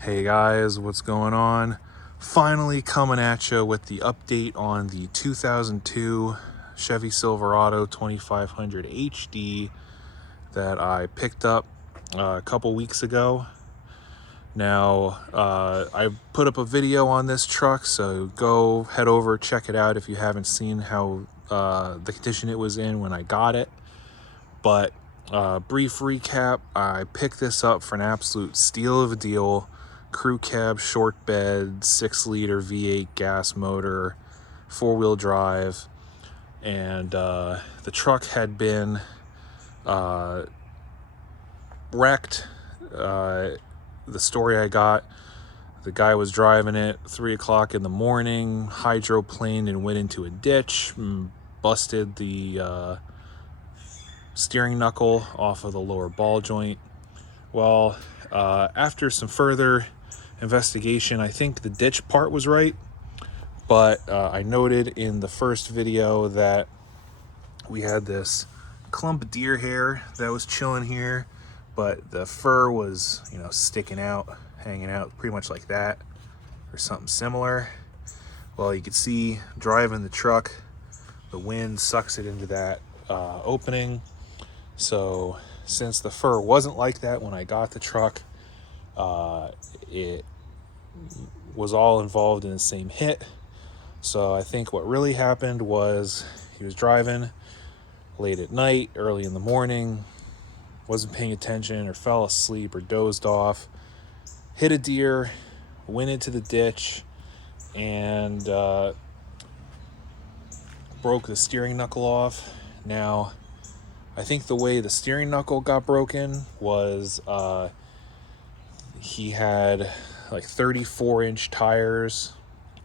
Hey guys, what's going on? Finally coming at you with the update on the 2002 Chevy Silverado 2500 HD that I picked up a couple weeks ago. Now, I put up a video on this truck, so go head over, check it out if you haven't seen how the condition it was in when I got it. But brief recap, I picked this up for an absolute steal of a deal. Crew cab, short bed, 6-liter V8 gas motor, 4-wheel drive, and the truck had been wrecked. The story I got, the guy was driving it 3 o'clock in the morning, hydroplaned and went into a ditch, and busted the steering knuckle off of the lower ball joint. Well, after some further investigation, I think the ditch part was right, but I noted in the first video that we had this clump of deer hair that was chilling here, but the fur was, sticking out, hanging out pretty much like that, or something similar. Well, you could see driving the truck, the wind sucks it into that opening. So since the fur wasn't like that when I got the truck, it was all involved in the same hit. So I think what really happened was he was driving late at night, early in the morning, wasn't paying attention or fell asleep or dozed off, hit a deer, went into the ditch, and broke the steering knuckle off. Now, I think the way the steering knuckle got broken was he had like 34-inch tires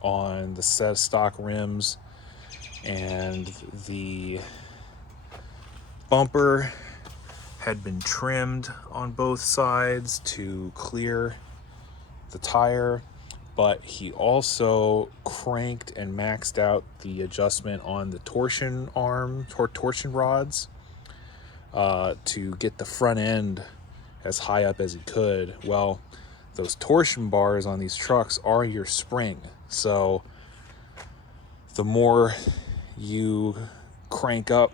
on the set of stock rims, and the bumper had been trimmed on both sides to clear the tire, but he also cranked and maxed out the adjustment on the torsion rods to get the front end as high up as he could. Well, those torsion bars on these trucks are your spring, so the more you crank up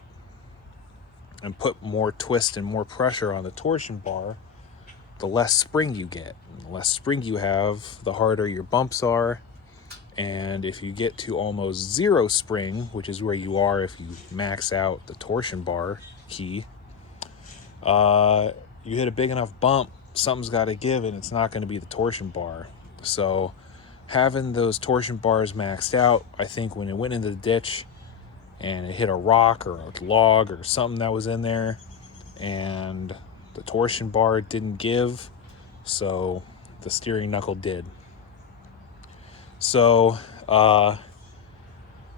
and put more twist and more pressure on the torsion bar, the less spring you get. And the less spring you have, the harder your bumps are. And if you get to almost zero spring, which is where you are if you max out the torsion bar key, you hit a big enough bump, something's got to give, and it's not going to be the torsion bar. So having those torsion bars maxed out, I think when it went into the ditch and it hit a rock or a log or something that was in there, and the torsion bar didn't give, so the steering knuckle did. So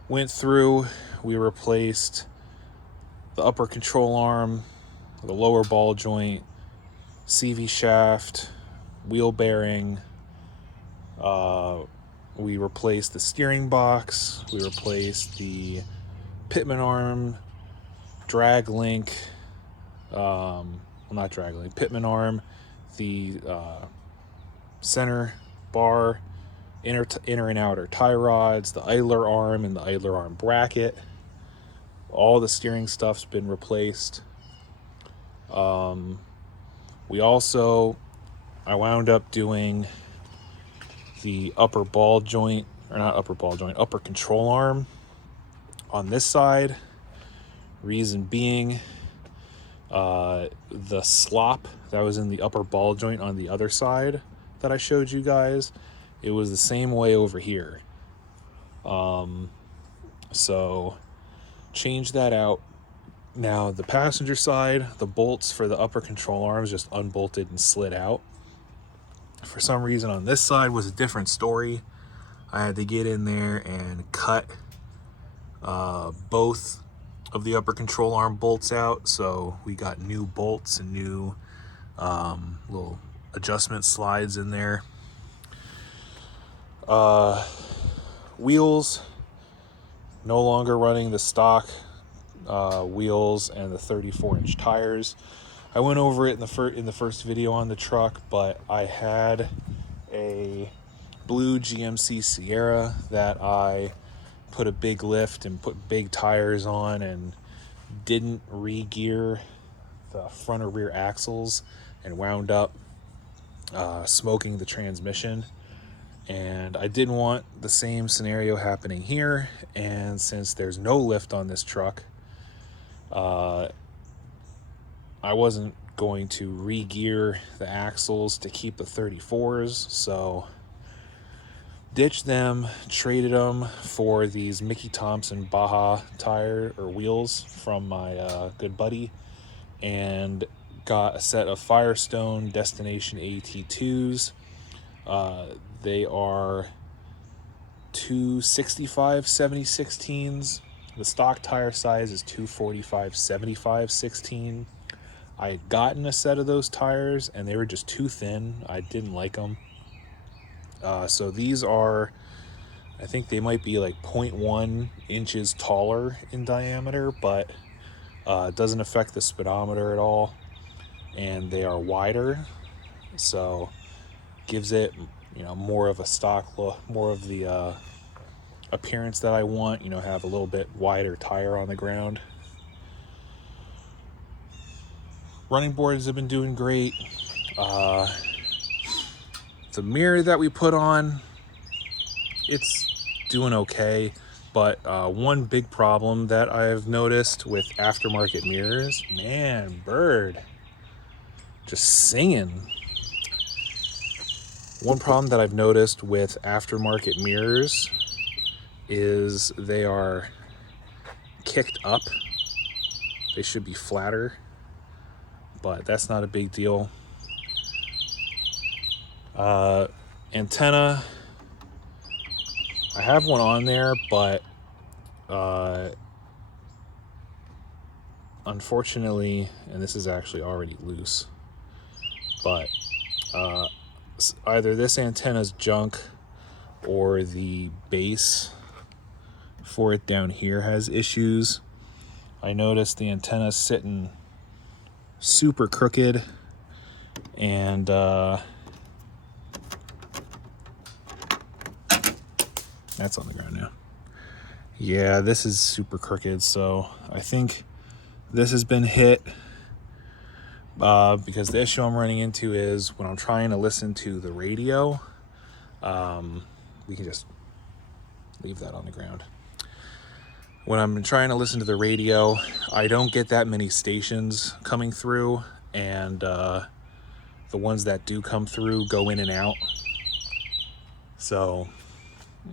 went through, we replaced the upper control arm, the lower ball joint, CV shaft, wheel bearing. We replaced the steering box. We replaced the pitman arm, drag link, pitman arm, the center bar, inner and outer tie rods, the idler arm and the idler arm bracket. All the steering stuff's been replaced. I wound up doing the upper control arm on this side. Reason being, the slop that was in the upper ball joint on the other side that I showed you guys, it was the same way over here. So change that out. Now the passenger side, the bolts for the upper control arms just unbolted and slid out. For some reason on this side was a different story. I had to get in there and cut both of the upper control arm bolts out, so we got new bolts and new little adjustment slides in there. Wheels, no longer running the stock wheels and the 34-inch tires. I went over it in the first video on the truck, but I had a blue GMC Sierra that I put a big lift and put big tires on and didn't re-gear the front or rear axles and wound up smoking the transmission. And I didn't want the same scenario happening here, and since there's no lift on this truck, I wasn't going to re-gear the axles to keep the 34s, so ditched them, traded them for these Mickey Thompson Baja tire or wheels from my good buddy, and got a set of Firestone Destination AT2s. They are 265 70/16s. The stock tire size is 245 75/16. I had gotten a set of those tires and they were just too thin. I didn't like them. So these are, I think they might be like 0.1 inches taller in diameter, but it doesn't affect the speedometer at all. And they are wider, so gives it, more of a stock look, more of the appearance that I want, have a little bit wider tire on the ground. Running boards have been doing great. The mirror that we put on, it's doing okay, but one big problem that I've noticed with aftermarket mirrors, man, bird, just singing. One problem that I've noticed with aftermarket mirrors is they are kicked up. They should be flatter, but that's not a big deal. Antenna, I have one on there, but unfortunately, and this is actually already loose, but either this antenna's junk or the base for it down here has issues. I noticed the antenna's sitting super crooked, and that's on the ground now. Yeah, this is super crooked, so I think this has been hit, because the issue I'm running into is when I'm trying to listen to the radio, we can just leave that on the ground. When I'm trying to listen to the radio, I don't get that many stations coming through, and the ones that do come through go in and out. So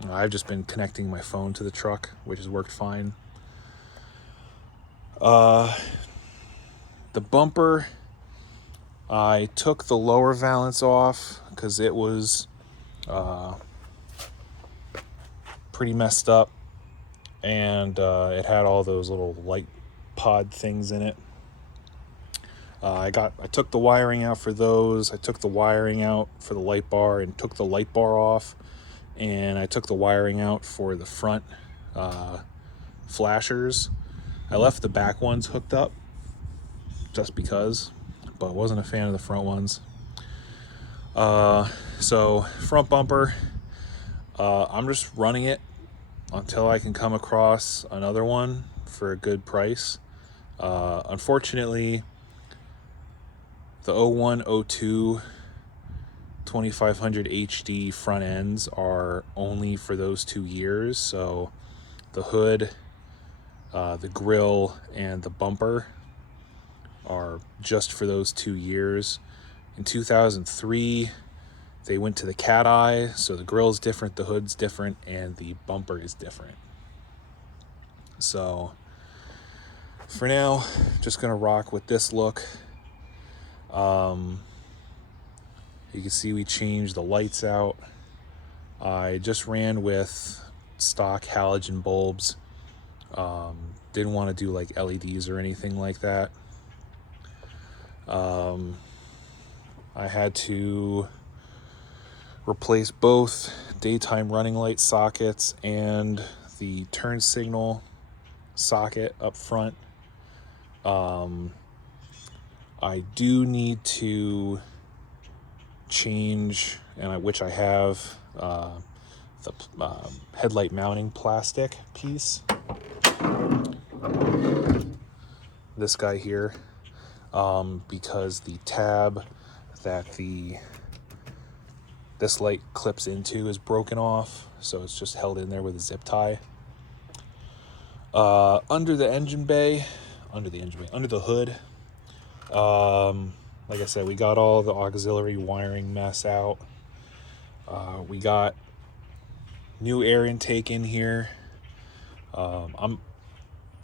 I've just been connecting my phone to the truck, which has worked fine. The bumper, I took the lower valance off because it was pretty messed up, and it had all those little light pod things in it. I took the wiring out for those. I took the wiring out for the light bar and took the light bar off, and I took the wiring out for the front flashers. I left the back ones hooked up just because, but wasn't a fan of the front ones. So front bumper, I'm just running it until I can come across another one for a good price. Unfortunately, the 01, 02 2500 HD front ends are only for those 2 years, so the hood, the grill, and the bumper are just for those 2 years. In 2003, they went to the cat eye, so the grill's different, the hood's different, and the bumper is different. So for now, just gonna rock with this look. You can see we changed the lights out. I just ran with stock halogen bulbs. Didn't want to do like LEDs or anything like that. I had to replace both daytime running light sockets and the turn signal socket up front. I do need to change and which I have the headlight mounting plastic piece. This guy here, because the tab that this light clips into is broken off, so it's just held in there with a zip tie. Under the hood, like I said, we got all the auxiliary wiring mess out. We got new air intake in here. I'm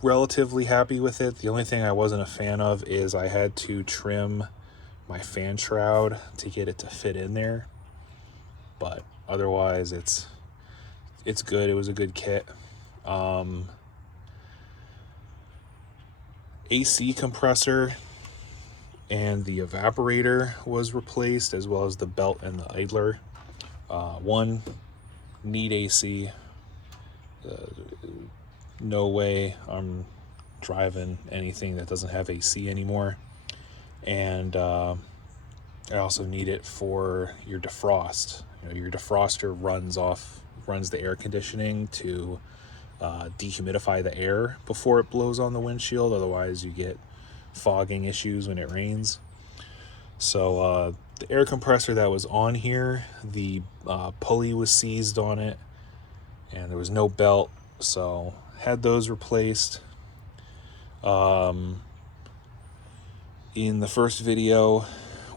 relatively happy with it. The only thing I wasn't a fan of is I had to trim my fan shroud to get it to fit in there, but otherwise it's good. It was a good kit. AC compressor and the evaporator was replaced, as well as the belt and the idler. One, need AC. No way I'm driving anything that doesn't have AC anymore. And I also need it for your defrost. Your defroster runs the air conditioning to dehumidify the air before it blows on the windshield. Otherwise you get fogging issues when it rains. So the air compressor that was on here, the pulley was seized on it and there was no belt, so had those replaced. In the first video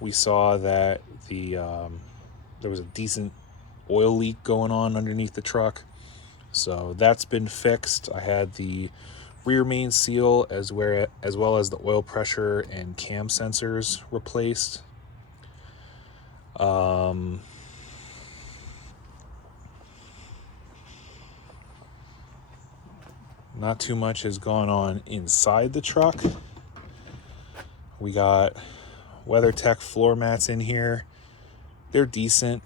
we saw that there was a decent oil leak going on underneath the truck, so that's been fixed. I had the rear main seal as well as the oil pressure and cam sensors replaced. Not too much has gone on inside the truck. We got WeatherTech floor mats in here. They're decent.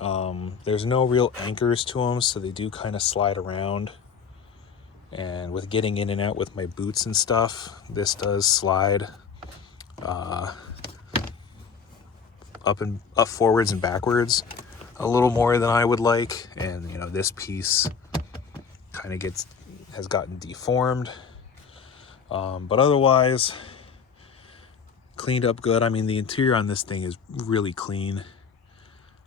There's no real anchors to them, so they do kind of slide around. And with getting in and out with my boots and stuff, this does slide up forwards and backwards a little more than I would like. And this piece kind of has gotten deformed, but otherwise cleaned up good. I mean, the interior on this thing is really clean.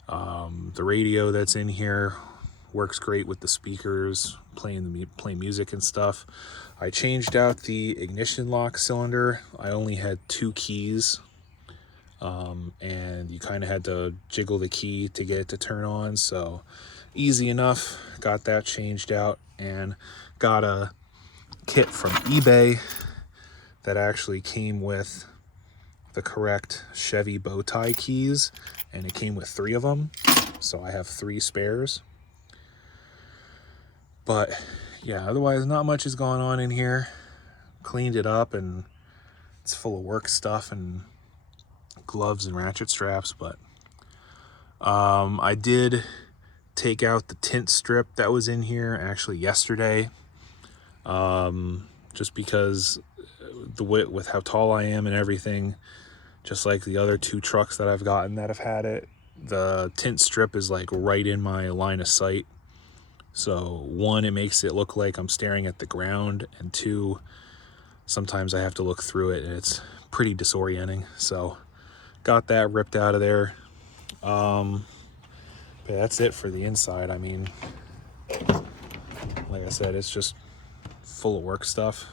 The radio that's in here works great with the speakers, playing music and stuff. I changed out the ignition lock cylinder. I only had 2 keys, and you kind of had to jiggle the key to get it to turn on, so easy enough. Got that changed out and got a kit from eBay that actually came with the correct Chevy bow tie keys, and it came with 3 of them, so I have 3 spares. But yeah, otherwise not much is going on in here. Cleaned it up and it's full of work stuff and gloves and ratchet straps, but I did take out the tint strip that was in here actually yesterday, just because with how tall I am and everything, just like the other 2 trucks that I've gotten that have had it, the tint strip is like right in my line of sight. So 1, it makes it look like I'm staring at the ground, and 2, sometimes I have to look through it and it's pretty disorienting. So got that ripped out of there. But that's it for the inside. I mean, like I said, it's just full of work stuff.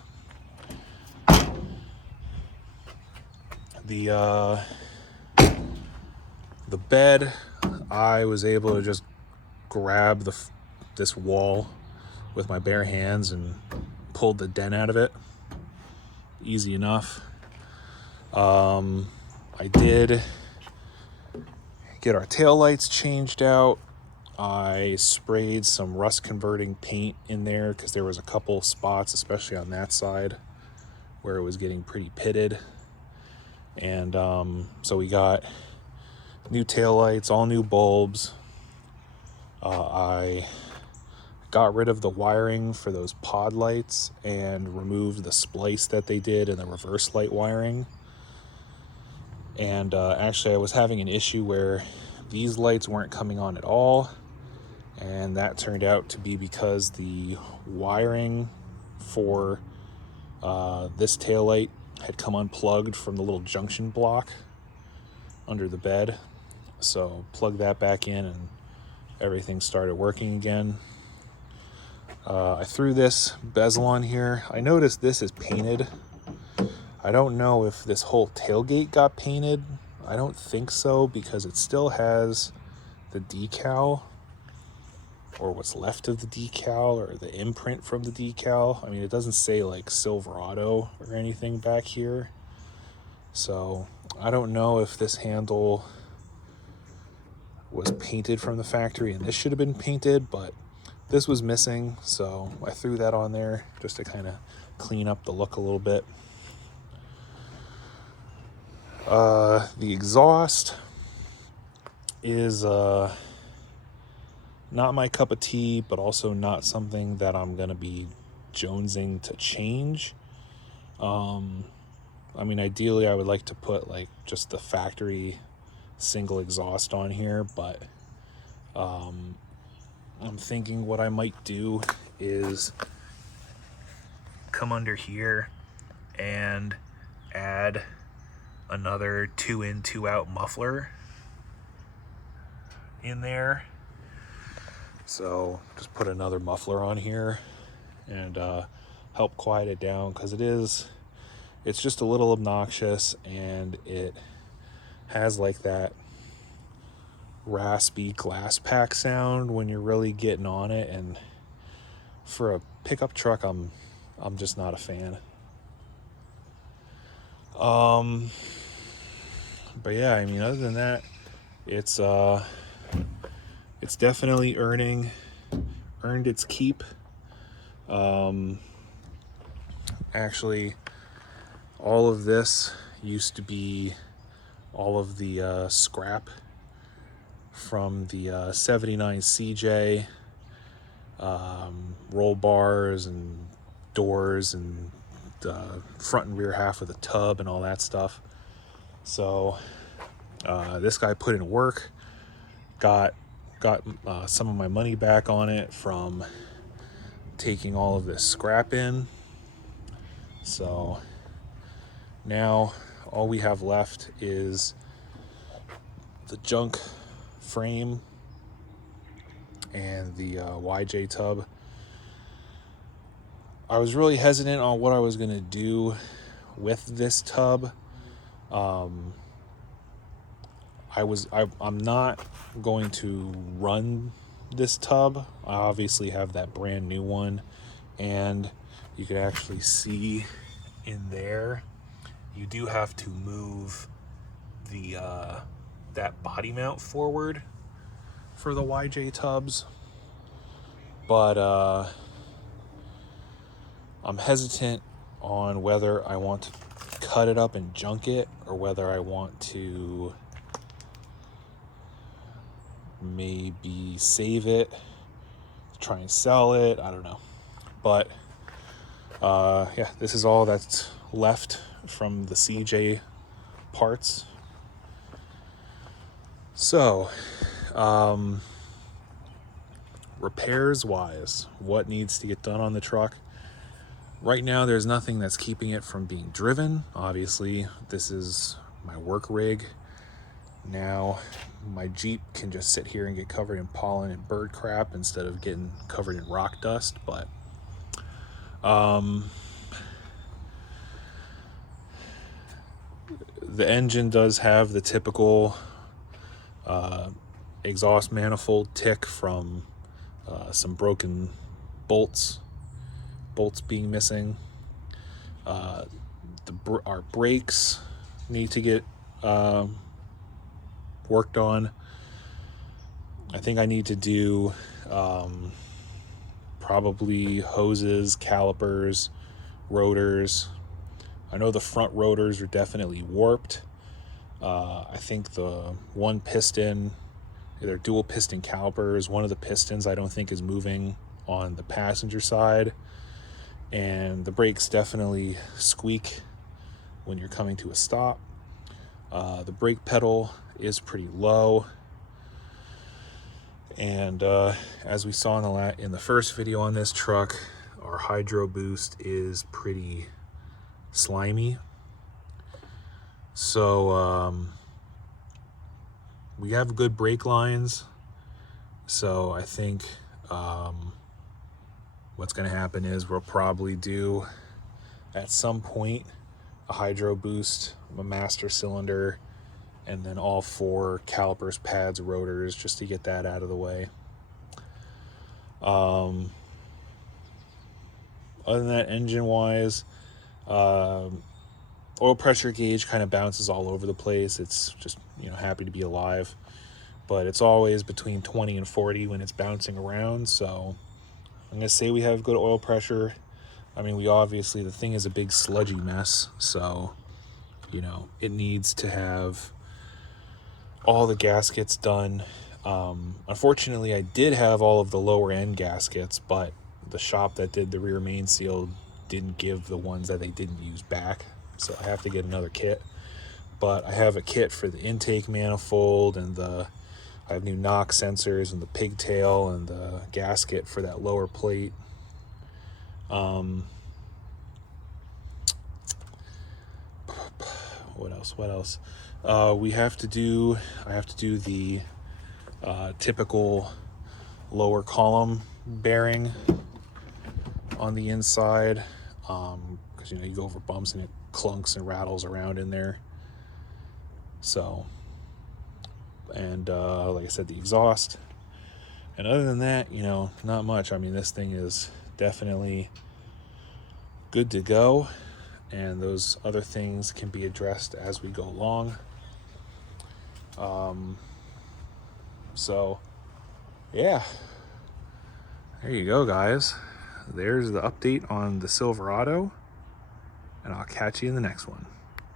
The bed, I was able to just grab this wall with my bare hands and pulled the dent out of it. Easy enough. I did get our taillights changed out. I sprayed some rust converting paint in there because there was a couple spots, especially on that side, where it was getting pretty pitted. And so we got new taillights, all new bulbs. I got rid of the wiring for those pod lights and removed the splice that they did and the reverse light wiring. And actually I was having an issue where these lights weren't coming on at all, and that turned out to be because the wiring for this taillight had come unplugged from the little junction block under the bed. So plug that back in and everything started working again. I threw this bezel on here. I noticed this is painted. I don't know if this whole tailgate got painted. I don't think so, because it still has the decal, or what's left of the decal, or the imprint from the decal. I mean, it doesn't say like Silverado or anything back here. So I don't know if this handle was painted from the factory and this should have been painted, but this was missing, so I threw that on there just to kind of clean up the look a little bit. The exhaust is not my cup of tea, but also not something that I'm gonna be jonesing to change. I mean, ideally I would like to put like just the factory single exhaust on here, but I'm thinking what I might do is come under here and add another 2-in 2-out muffler in there. So just put another muffler on here and help quiet it down, because it's just a little obnoxious, and it has like that raspy glass pack sound when you're really getting on it, and for a pickup truck I'm just not a fan. But yeah, I mean, other than that, it's definitely earned its keep. Actually, all of this used to be all of the scrap from the 79 CJ, roll bars and doors and the front and rear half of the tub and all that stuff. So this guy put in work, got some of my money back on it from taking all of this scrap in. So now all we have left is the junk frame and the YJ tub. I was really hesitant on what I was going to do with this tub. I'm not going to run this tub. I obviously have that brand new one, and you can actually see in there, you do have to move the that body mount forward for the YJ tubs, but I'm hesitant on whether I want to cut it up and junk it, or whether I want to maybe save it, try and sell it. I don't know. But yeah, this is all that's left from the CJ parts. So repairs wise, what needs to get done on the truck? Right now there's nothing that's keeping it from being driven. Obviously this is my work rig. Now my Jeep can just sit here and get covered in pollen and bird crap instead of getting covered in rock dust. But the engine does have the typical exhaust manifold tick from some broken bolts being missing. Our brakes need to get worked on. I think I need to do probably hoses, calipers, rotors. I know the front rotors are definitely warped. I think the one piston, they're dual piston calipers. One of the pistons I don't think is moving on the passenger side, and the brakes definitely squeak when you're coming to a stop. The brake pedal is pretty low. And as we saw in the first video on this truck, our hydro boost is pretty slimy. So we have good brake lines. So I think what's going to happen is we'll probably do at some point a hydro boost, a master cylinder, and then all 4 calipers, pads, rotors, just to get that out of the way. Other than that, engine wise, oil pressure gauge kind of bounces all over the place. It's just, happy to be alive, but it's always between 20 and 40 when it's bouncing around. So I'm gonna say we have good oil pressure. I mean, the thing is a big sludgy mess, so it needs to have all the gaskets done. Unfortunately, I did have all of the lower end gaskets, but the shop that did the rear main seal didn't give the ones that they didn't use back, so I have to get another kit. But I have a kit for the intake manifold, and I have new knock sensors and the pigtail and the gasket for that lower plate. What else? I have to do the typical lower column bearing on the inside, because you go over bumps and it clunks and rattles around in there. So, and like I said, the exhaust. And other than that, not much. I mean, this thing is definitely good to go, and those other things can be addressed as we go along. So yeah, there you go, guys. There's the update on the Silverado, and I'll catch you in the next one.